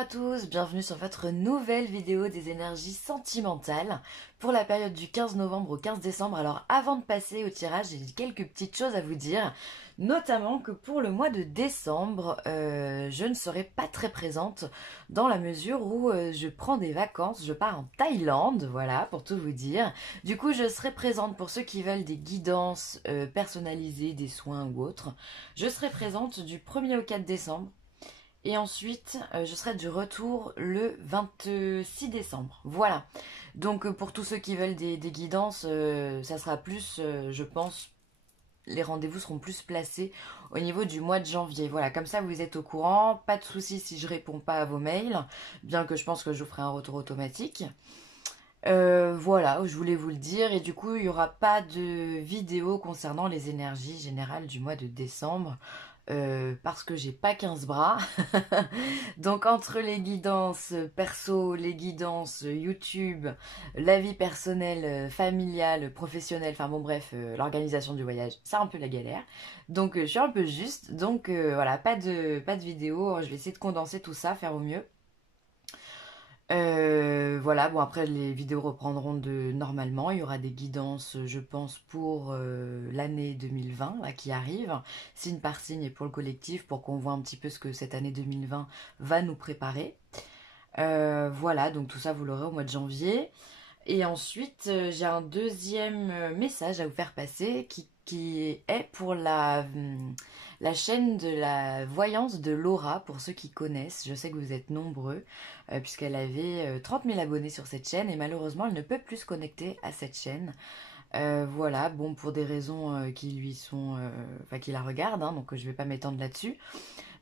à tous, bienvenue sur votre nouvelle vidéo des énergies sentimentales pour la période du 15 novembre au 15 décembre. Alors avant de passer au tirage, j'ai quelques petites choses à vous dire, notamment que pour le mois de décembre, je ne serai pas très présente dans la mesure où je prends des vacances, je pars en Thaïlande, voilà, pour tout vous dire. Du coup, je serai présente pour ceux qui veulent des guidances personnalisées, des soins ou autres. Je serai présente du 1er au 4 décembre. Et ensuite, je serai de retour le 26 décembre. Voilà. Donc, pour tous ceux qui veulent des guidances, ça sera plus, je pense, les rendez-vous seront plus placés au niveau du mois de janvier. Voilà, comme ça, vous êtes au courant. Pas de souci si je réponds pas à vos mails, bien que je pense que je vous ferai un retour automatique. Voilà, je voulais vous le dire. Et du coup, il n'y aura pas de vidéo concernant les énergies générales du mois de décembre. Parce que j'ai pas 15 bras. Donc entre les guidances perso, les guidances YouTube, la vie personnelle, familiale, professionnelle, enfin bon bref, l'organisation du voyage, c'est un peu la galère. Donc je suis un peu juste. Donc voilà, pas de vidéo. Je vais essayer de condenser tout ça, faire au mieux. Voilà, bon après les vidéos reprendront normalement, il y aura des guidances je pense pour l'année 2020 là, qui arrive, signe par signe et pour le collectif pour qu'on voit un petit peu ce que cette année 2020 va nous préparer. Voilà, donc tout ça vous l'aurez au mois de janvier. Et ensuite j'ai un deuxième message à vous faire passer qui est pour la chaîne de la voyance de Laura, pour ceux qui connaissent. Je sais que vous êtes nombreux, puisqu'elle avait 30 000 abonnés sur cette chaîne, et malheureusement elle ne peut plus se connecter à cette chaîne. Voilà, bon, pour des raisons qui lui sont... enfin, qui la regardent, hein, donc je vais pas m'étendre là-dessus.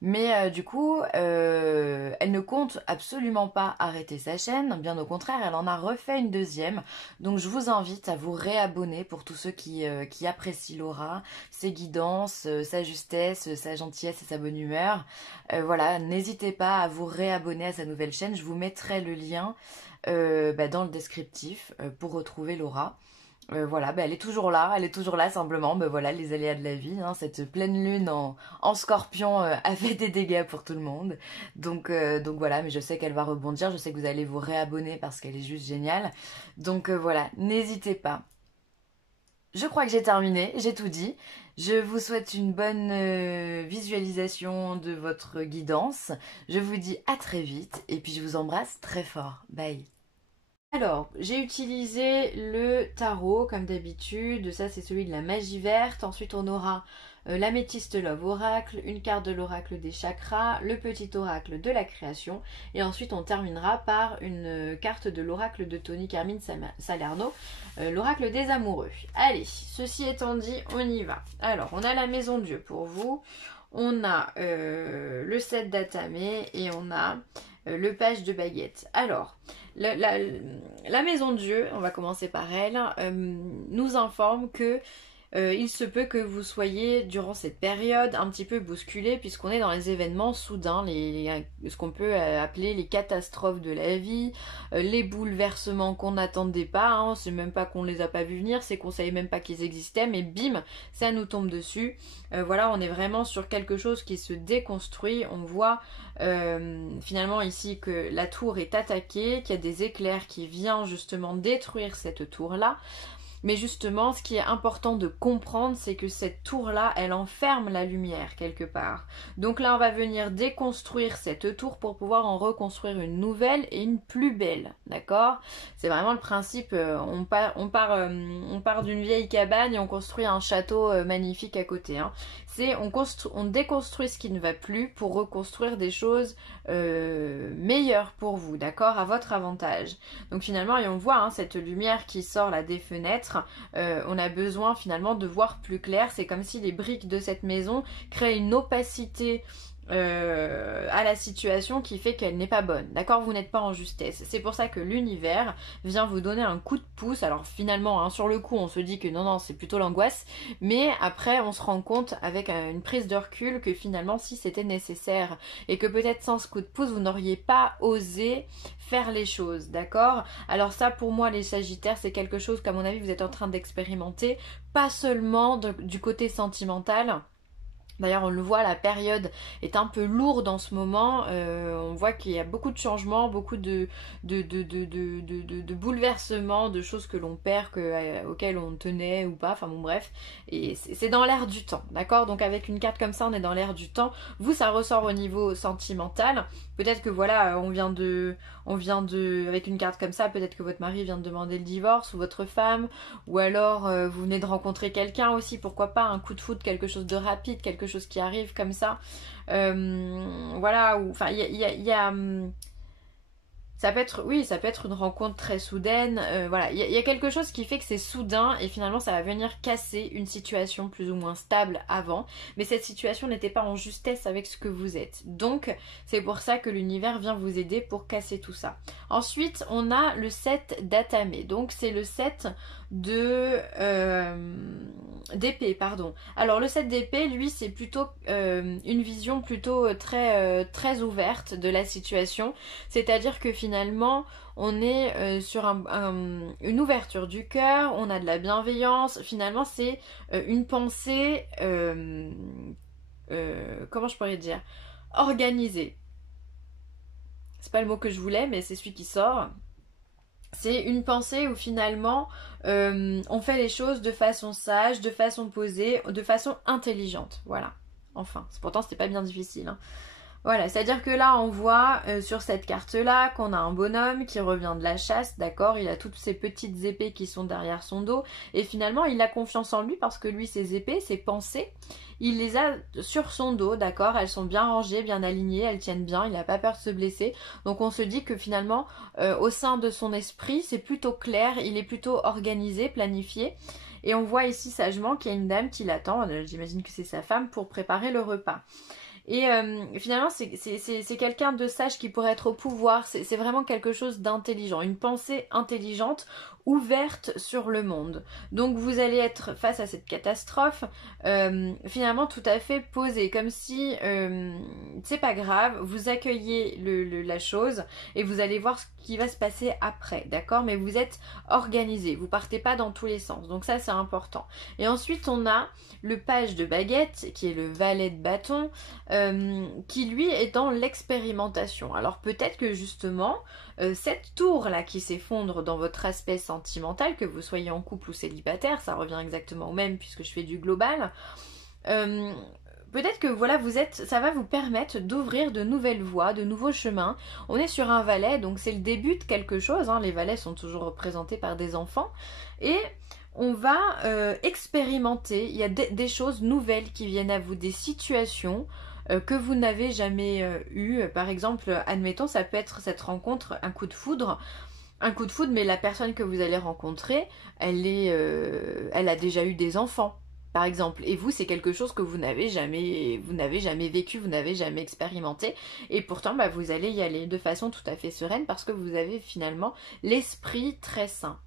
Mais du coup, elle ne compte absolument pas arrêter sa chaîne, bien au contraire, elle en a refait une deuxième. Donc je vous invite à vous réabonner pour tous ceux qui apprécient Laura, ses guidances, sa justesse, sa gentillesse et sa bonne humeur. Voilà, n'hésitez pas à vous réabonner à sa nouvelle chaîne, je vous mettrai le lien dans le descriptif pour retrouver Laura. Voilà, elle est toujours là simplement, voilà, les aléas de la vie, hein, cette pleine lune en scorpion a fait des dégâts pour tout le monde, donc voilà, mais je sais qu'elle va rebondir, je sais que vous allez vous réabonner parce qu'elle est juste géniale, donc voilà, n'hésitez pas. Je crois que j'ai terminé, j'ai tout dit, je vous souhaite une bonne visualisation de votre guidance, je vous dis à très vite, et puis je vous embrasse très fort, bye. Alors, j'ai utilisé le tarot comme d'habitude, ça c'est celui de la magie verte, ensuite on aura l'améthyste love oracle, une carte de l'oracle des chakras, le petit oracle de la création, et ensuite on terminera par une carte de l'oracle de Tony Carmine Salerno, l'oracle des amoureux. Allez, ceci étant dit, on y va. Alors, on a la maison Dieu pour vous, on a le 7 d'Atamé et on a le page de baguette. Alors, la maison Dieu, on va commencer par elle, nous informe que il se peut que vous soyez durant cette période un petit peu bousculé puisqu'on est dans les événements soudains, ce qu'on peut appeler les catastrophes de la vie, les bouleversements qu'on n'attendait pas, hein, c'est même pas qu'on les a pas vus venir, c'est qu'on savait même pas qu'ils existaient, mais bim, ça nous tombe dessus. Voilà, on est vraiment sur quelque chose qui se déconstruit, on voit finalement ici que la tour est attaquée, qu'il y a des éclairs qui viennent justement détruire cette tour-là. Mais justement, ce qui est important de comprendre, c'est que cette tour-là, elle enferme la lumière quelque part. Donc là, on va venir déconstruire cette tour pour pouvoir en reconstruire une nouvelle et une plus belle, d'accord? C'est vraiment le principe, on part d'une vieille cabane et on construit un château magnifique à côté, hein. On déconstruit ce qui ne va plus pour reconstruire des choses meilleures pour vous, d'accord? À votre avantage. Donc finalement, et on voit hein, cette lumière qui sort là des fenêtres, on a besoin finalement de voir plus clair. C'est comme si les briques de cette maison créent une opacité à la situation qui fait qu'elle n'est pas bonne, d'accord? Vous n'êtes pas en justesse. C'est pour ça que l'univers vient vous donner un coup de pouce. Alors finalement, hein, sur le coup, on se dit que non, c'est plutôt l'angoisse, mais après, on se rend compte avec une prise de recul que finalement, si c'était nécessaire et que peut-être sans ce coup de pouce, vous n'auriez pas osé faire les choses, d'accord? Alors ça, pour moi, les Sagittaires, c'est quelque chose qu'à mon avis, vous êtes en train d'expérimenter, pas seulement du côté sentimental, D'ailleurs, on le voit, la période est un peu lourde en ce moment. On voit qu'il y a beaucoup de changements, beaucoup de bouleversements, de choses que l'on perd, auxquelles on tenait ou pas. Enfin bon, bref. Et c'est dans l'air du temps, d'accord? Donc avec une carte comme ça, on est dans l'air du temps. Vous, ça ressort au niveau sentimental. Peut-être que voilà, avec une carte comme ça, peut-être que votre mari vient de demander le divorce ou votre femme, ou alors vous venez de rencontrer quelqu'un aussi, pourquoi pas, un coup de foudre, quelque chose de rapide, quelque chose qui arrive comme ça. Voilà, ou enfin, ça peut être, oui, ça peut être une rencontre très soudaine. Voilà, il y a quelque chose qui fait que c'est soudain et finalement ça va venir casser une situation plus ou moins stable avant. Mais cette situation n'était pas en justesse avec ce que vous êtes. Donc, c'est pour ça que l'univers vient vous aider pour casser tout ça. Ensuite, on a le 7 d'Atame. Donc, c'est le 7 d'épée, pardon. Alors, le 7 d'épée, lui, c'est plutôt une vision plutôt très ouverte de la situation. C'est-à-dire que finalement, on est sur une ouverture du cœur, on a de la bienveillance. Finalement, c'est une pensée, comment je pourrais dire, organisée. C'est pas le mot que je voulais, mais c'est celui qui sort. C'est une pensée où finalement on fait les choses de façon sage, de façon posée, de façon intelligente. Voilà. Enfin, pourtant c'était pas bien difficile, hein. Voilà, c'est-à-dire que là, on voit sur cette carte-là qu'on a un bonhomme qui revient de la chasse, d'accord? Il a toutes ces petites épées qui sont derrière son dos. Et finalement, il a confiance en lui parce que lui, ses épées, ses pensées, il les a sur son dos, d'accord? Elles sont bien rangées, bien alignées, elles tiennent bien, il n'a pas peur de se blesser. Donc on se dit que finalement, au sein de son esprit, c'est plutôt clair, il est plutôt organisé, planifié. Et on voit ici sagement qu'il y a une dame qui l'attend, j'imagine que c'est sa femme, pour préparer le repas. Et finalement, c'est quelqu'un de sage qui pourrait être au pouvoir. C'est vraiment quelque chose d'intelligent, une pensée intelligente, ouverte sur le monde. Donc vous allez être face à cette catastrophe, finalement tout à fait posé, comme si c'est pas grave, vous accueillez la chose et vous allez voir ce qui va se passer après, d'accord? Mais vous êtes organisé, vous partez pas dans tous les sens. Donc ça c'est important. Et ensuite on a le page de baguette qui est le valet de bâton. Qui lui est dans l'expérimentation. Alors peut-être que justement, cette tour-là qui s'effondre dans votre aspect sentimental, que vous soyez en couple ou célibataire, ça revient exactement au même puisque je fais du global, peut-être que voilà, ça va vous permettre d'ouvrir de nouvelles voies, de nouveaux chemins. On est sur un valet, donc c'est le début de quelque chose, hein. Les valets sont toujours représentés par des enfants. Et on va expérimenter, il y a des choses nouvelles qui viennent à vous, des situations que vous n'avez jamais eues. Par exemple, admettons, ça peut être cette rencontre, un coup de foudre, mais la personne que vous allez rencontrer, elle a déjà eu des enfants, par exemple. Et vous, c'est quelque chose que vous n'avez jamais vécu, vous n'avez jamais expérimenté. Et pourtant, bah, vous allez y aller de façon tout à fait sereine parce que vous avez finalement l'esprit très sain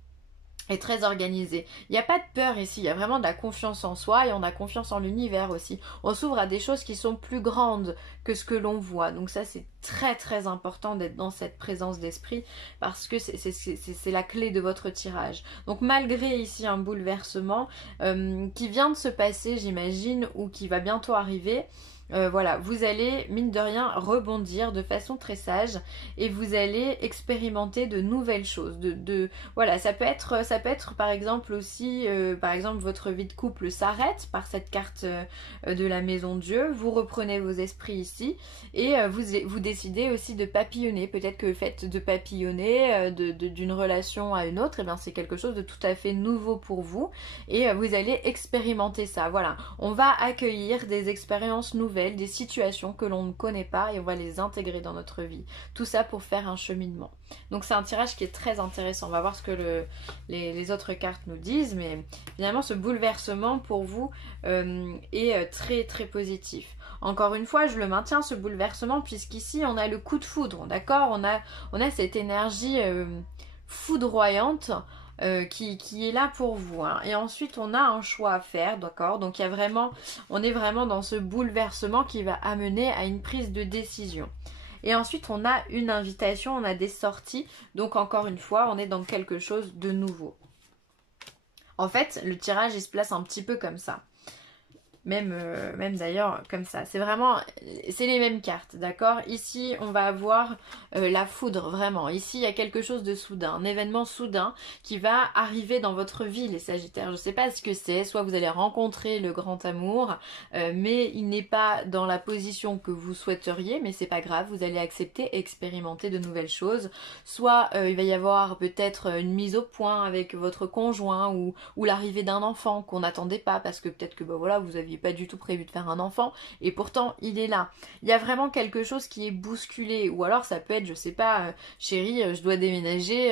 et très organisé. Il n'y a pas de peur ici, il y a vraiment de la confiance en soi et on a confiance en l'univers aussi. On s'ouvre à des choses qui sont plus grandes que ce que l'on voit. Donc ça c'est très très important d'être dans cette présence d'esprit parce que c'est la clé de votre tirage. Donc malgré ici un bouleversement qui vient de se passer j'imagine ou qui va bientôt arriver, voilà, vous allez, mine de rien, rebondir de façon très sage et vous allez expérimenter de nouvelles choses. Voilà, ça peut être par exemple aussi, par exemple, votre vie de couple s'arrête par cette carte de la maison Dieu. Vous reprenez vos esprits ici et vous décidez aussi de papillonner. Peut-être que le fait de papillonner d'une relation à une autre, eh bien, c'est quelque chose de tout à fait nouveau pour vous et vous allez expérimenter ça. Voilà, on va accueillir des expériences nouvelles, des situations que l'on ne connaît pas et on va les intégrer dans notre vie. Tout ça pour faire un cheminement. Donc c'est un tirage qui est très intéressant. On va voir ce que les autres cartes nous disent, mais finalement ce bouleversement pour vous est très très positif. Encore une fois, je le maintiens ce bouleversement puisqu'ici on a le coup de foudre, d'accord? On a cette énergie foudroyante qui est là pour vous, hein. Et ensuite on a un choix à faire, d'accord? Donc on est vraiment dans ce bouleversement qui va amener à une prise de décision. Et ensuite on a une invitation, on a des sorties, donc encore une fois on est dans quelque chose de nouveau. En fait le tirage il se place un petit peu comme ça. même d'ailleurs comme ça. C'est vraiment, c'est les mêmes cartes, d'accord? Ici, on va avoir la foudre, vraiment. Ici, il y a quelque chose de soudain, un événement soudain qui va arriver dans votre vie, les Sagittaires. Je ne sais pas ce que c'est, soit vous allez rencontrer le grand amour, mais il n'est pas dans la position que vous souhaiteriez, mais c'est pas grave, vous allez accepter et expérimenter de nouvelles choses. Soit il va y avoir peut-être une mise au point avec votre conjoint ou l'arrivée d'un enfant qu'on n'attendait pas parce que peut-être que bah voilà, vous aviez pas du tout prévu de faire un enfant et pourtant il est là. Il y a vraiment quelque chose qui est bousculé ou alors ça peut être, je sais pas, chérie, je dois déménager,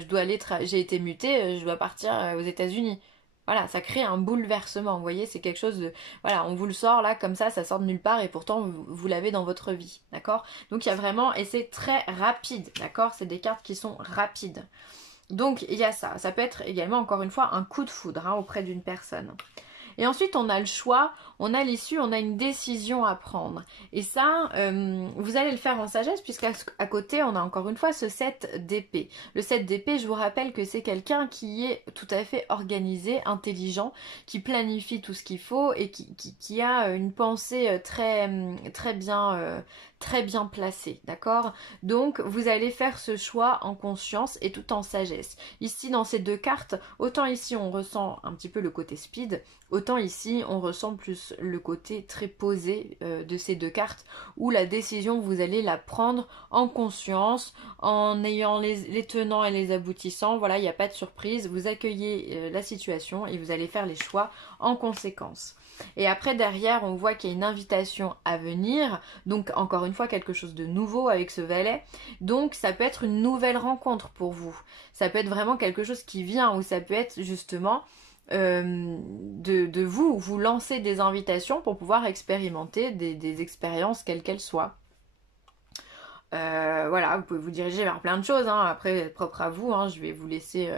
je dois aller, j'ai été mutée, je dois partir aux États-Unis. Voilà, ça crée un bouleversement, vous voyez, c'est quelque chose de... Voilà, on vous le sort là, comme ça sort de nulle part et pourtant vous l'avez dans votre vie, d'accord? Donc il y a vraiment... Et c'est très rapide, d'accord? C'est des cartes qui sont rapides. Donc il y a ça. Ça peut être également, encore une fois, un coup de foudre hein, auprès d'une personne. Et ensuite, on a le choix, on a l'issue, on a une décision à prendre. Et ça, vous allez le faire en sagesse, puisqu'à côté, on a encore une fois ce 7 d'épée. Le 7 d'épée, je vous rappelle que c'est quelqu'un qui est tout à fait organisé, intelligent, qui planifie tout ce qu'il faut et qui a une pensée très bien placée, d'accord? Donc, vous allez faire ce choix en conscience et tout en sagesse. Ici, dans ces deux cartes, autant ici, on ressent un petit peu le côté speed, autant ici, on ressent plus le côté très posé de ces deux cartes, où la décision, vous allez la prendre en conscience, en ayant les tenants et les aboutissants. Voilà, il n'y a pas de surprise. Vous accueillez la situation et vous allez faire les choix en conséquence. Et après, derrière, on voit qu'il y a une invitation à venir. Donc, encore une fois, quelque chose de nouveau avec ce valet. Donc, ça peut être une nouvelle rencontre pour vous. Ça peut être vraiment quelque chose qui vient, ou ça peut être justement... de vous lancer des invitations pour pouvoir expérimenter des expériences quelles qu'elles soient. Voilà, vous pouvez vous diriger vers plein de choses, hein. Après, propre à vous, hein, je vais vous laisser...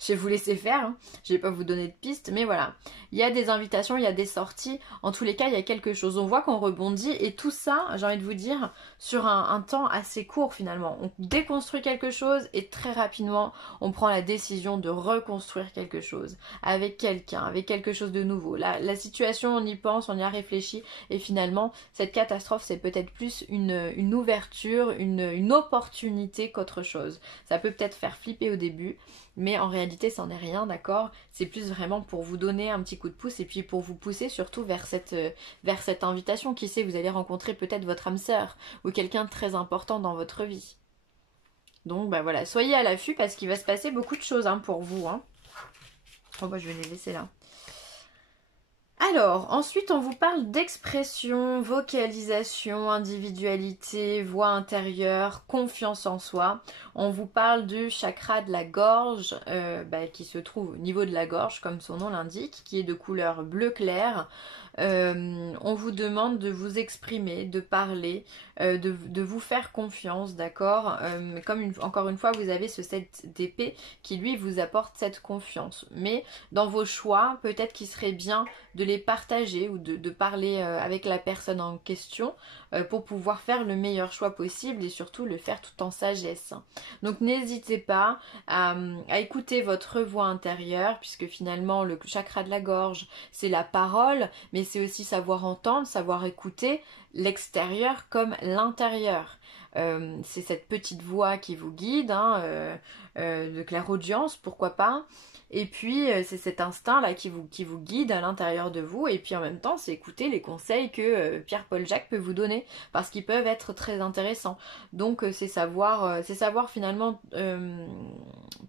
je vais vous laisser faire, hein. Je vais pas vous donner de pistes, mais voilà. Il y a des invitations, il y a des sorties. En tous les cas, il y a quelque chose. On voit qu'on rebondit et tout ça, j'ai envie de vous dire, sur un temps assez court finalement. On déconstruit quelque chose et très rapidement, on prend la décision de reconstruire quelque chose avec quelqu'un, avec quelque chose de nouveau. La situation, on y pense, on y a réfléchi et finalement, cette catastrophe, c'est peut-être plus une ouverture, une opportunité qu'autre chose. Ça peut peut-être faire flipper au début, mais en réalité ça n'en est rien, d'accord? C'est plus vraiment pour vous donner un petit coup de pouce et puis pour vous pousser surtout vers cette invitation. Qui sait, vous allez rencontrer peut-être votre âme sœur ou quelqu'un de très important dans votre vie. Donc bah voilà, soyez à l'affût parce qu'il va se passer beaucoup de choses hein, pour vous. Hein. Oh bah je vais les laisser là. Alors, ensuite on vous parle d'expression, vocalisation, individualité, voix intérieure, confiance en soi. On vous parle du chakra de la gorge qui se trouve au niveau de la gorge comme son nom l'indique, qui est de couleur bleu clair. On vous demande de vous exprimer, de parler, de vous faire confiance, d'accord? Encore une fois, vous avez ce 7 d'épée qui lui vous apporte cette confiance. Mais dans vos choix, peut-être qu'il serait bien de les partager ou de parler avec la personne en question pour pouvoir faire le meilleur choix possible et surtout le faire tout en sagesse. Donc n'hésitez pas à écouter votre voix intérieure puisque finalement le chakra de la gorge c'est la parole mais c'est aussi savoir entendre, savoir écouter l'extérieur comme l'intérieur. C'est cette petite voix qui vous guide, hein, de clairaudience, pourquoi pas. Et puis c'est cet instinct là qui vous guide à l'intérieur de vous et puis en même temps c'est écouter les conseils que Pierre-Paul Jacques peut vous donner parce qu'ils peuvent être très intéressants. Donc c'est savoir finalement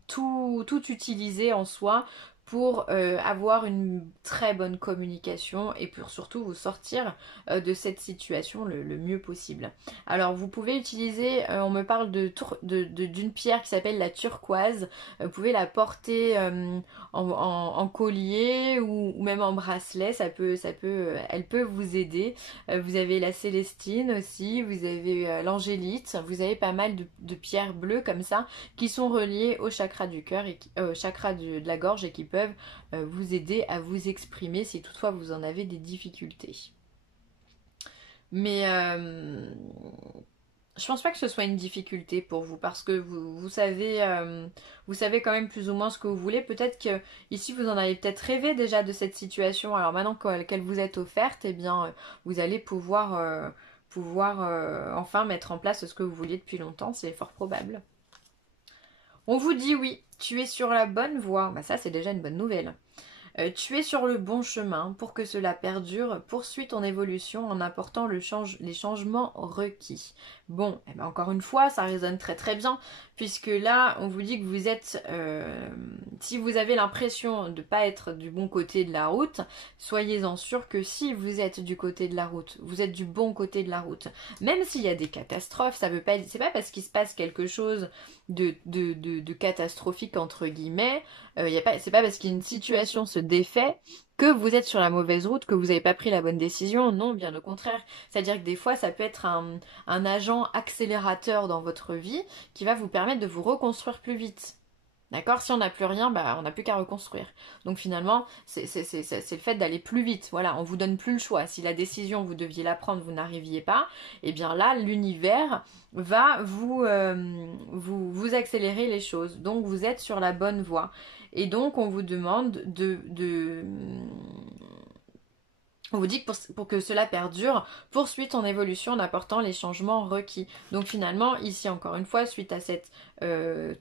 tout utiliser en soi pour avoir une très bonne communication et pour surtout vous sortir de cette situation le mieux possible. Alors vous pouvez utiliser, on me parle d'une pierre qui s'appelle la turquoise, vous pouvez la porter en collier ou même en bracelet, elle peut vous aider. Vous avez la célestine aussi, vous avez l'angélite, vous avez pas mal de pierres bleues comme ça qui sont reliées au chakra du cœur et au chakra de la gorge et qui peuvent vous aider à vous exprimer si toutefois vous en avez des difficultés. Mais Je pense pas que ce soit une difficulté pour vous parce que vous savez quand même plus ou moins ce que vous voulez. Peut-être que ici vous en avez peut-être rêvé déjà de cette situation. Alors maintenant qu'elle vous est offerte, eh bien vous allez pouvoir enfin mettre en place ce que vous vouliez depuis longtemps. C'est fort probable. On vous dit oui, tu es sur la bonne voie. Bah ça c'est déjà une bonne nouvelle. Tu es sur le bon chemin pour que cela perdure. Poursuis ton évolution en apportant les changements requis. Bon, eh ben encore une fois, ça résonne très très bien, puisque là, on vous dit que vous êtes... si vous avez l'impression de ne pas être du bon côté de la route, soyez-en sûr que si vous êtes du côté de la route, vous êtes du bon côté de la route. Même s'il y a des catastrophes, ça veut pas... C'est pas parce qu'il se passe quelque chose de catastrophique, entre guillemets, c'est pas parce qu'une situation se défait que vous êtes sur la mauvaise route, que vous n'avez pas pris la bonne décision. Non, bien au contraire. C'est-à-dire que des fois, ça peut être un agent accélérateur dans votre vie qui va vous permettre de vous reconstruire plus vite. D'accord? Si on n'a plus rien, bah, on n'a plus qu'à reconstruire. Donc finalement, c'est le fait d'aller plus vite. Voilà, on vous donne plus le choix. Si la décision, vous deviez la prendre, vous n'arriviez pas, et bien là, l'univers va vous accélérer les choses. Donc vous êtes sur la bonne voie. Et donc on vous demande on vous dit que pour que cela perdure, poursuis ton évolution en apportant les changements requis. Donc finalement, ici encore une fois, suite à cette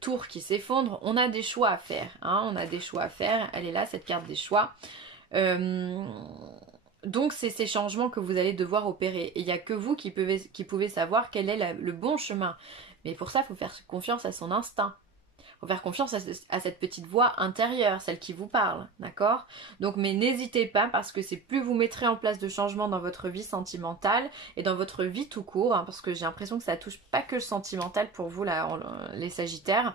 tour qui s'effondre, on a des choix à faire. Hein, on a des choix à faire. Elle est là, cette carte des choix. Donc c'est ces changements que vous allez devoir opérer. Et il n'y a que vous qui pouvez savoir quel est le bon chemin. Mais pour ça, il faut faire confiance à son instinct. Faut faire confiance à cette petite voix intérieure, celle qui vous parle, d'accord? Donc, mais n'hésitez pas parce que c'est plus vous mettrez en place de changements dans votre vie sentimentale et dans votre vie tout court, hein, parce que j'ai l'impression que ça touche pas que le sentimental pour vous, là, les Sagittaires.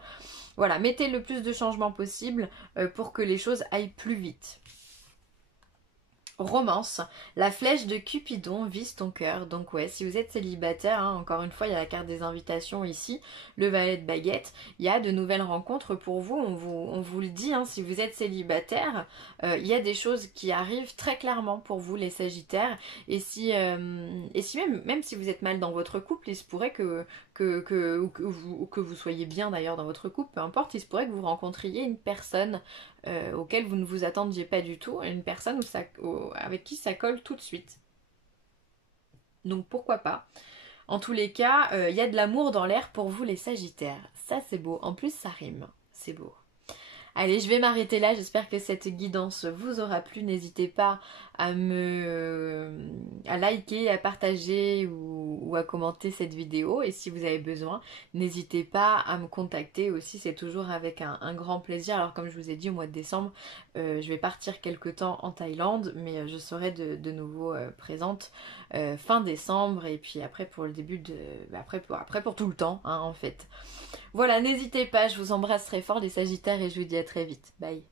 Voilà, mettez le plus de changements possible pour que les choses aillent plus vite. Romance, la flèche de Cupidon vise ton cœur. Donc ouais, si vous êtes célibataire, hein, encore une fois, il y a la carte des invitations ici, le valet de baguette, il y a de nouvelles rencontres pour vous, on vous le dit, hein, si vous êtes célibataire, il y a des choses qui arrivent très clairement pour vous les Sagittaires, et si même si vous êtes mal dans votre couple, il se pourrait que vous soyez bien d'ailleurs dans votre couple, peu importe, il se pourrait que vous rencontriez une personne auquel vous ne vous attendiez pas du tout, une personne avec qui ça colle tout de suite. Donc pourquoi pas. En tous les cas, il y a de l'amour dans l'air pour vous les Sagittaires. Ça c'est beau. En plus ça rime. C'est beau. Allez, je vais m'arrêter là. J'espère que cette guidance vous aura plu. N'hésitez pas à à liker, à partager ou à commenter cette vidéo. Et si vous avez besoin, n'hésitez pas à me contacter aussi. C'est toujours avec un grand plaisir. Alors comme je vous ai dit, au mois de décembre, je vais partir quelque temps en Thaïlande, mais je serai de nouveau présente fin décembre et puis après pour le début de... après pour tout le temps, hein, en fait. Voilà, n'hésitez pas, je vous embrasse très fort les Sagittaires et je vous dis à très vite. Bye.